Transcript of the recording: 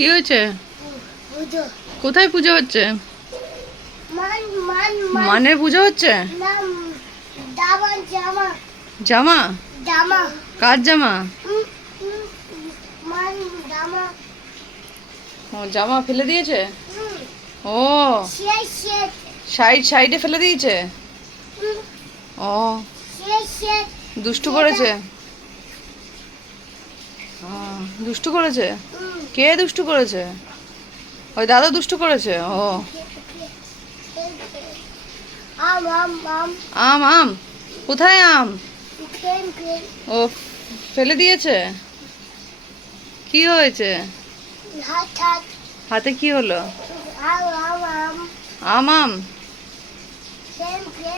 কি হয়েছে? পুজো। কোথায় পুজো হচ্ছে? মান মান মান মানের পুজো হচ্ছে? নাম দাবা জামা জামা? জামা কার জামা? উম, উম, মান জামা ও, জামা ফেলে দিয়েছে। ও, শেষ শেষ সাইডে ফেলে দিয়েছে। ও, শেষ শেষ দুষ্টু করেছে। ও, দুষ্টু করেছে। কে দুষ্টু করেছে? ওই দাদা দুষ্টু করেছে। ও, আম আম আম আম আম কোথায় আম? ক্রেম ক্রেম ও, ফেলে দিয়েছে। কি হয়েছে? হাত হাত হাতে কি হলো? আম আম আম আম আম ক্রেম ক্রেম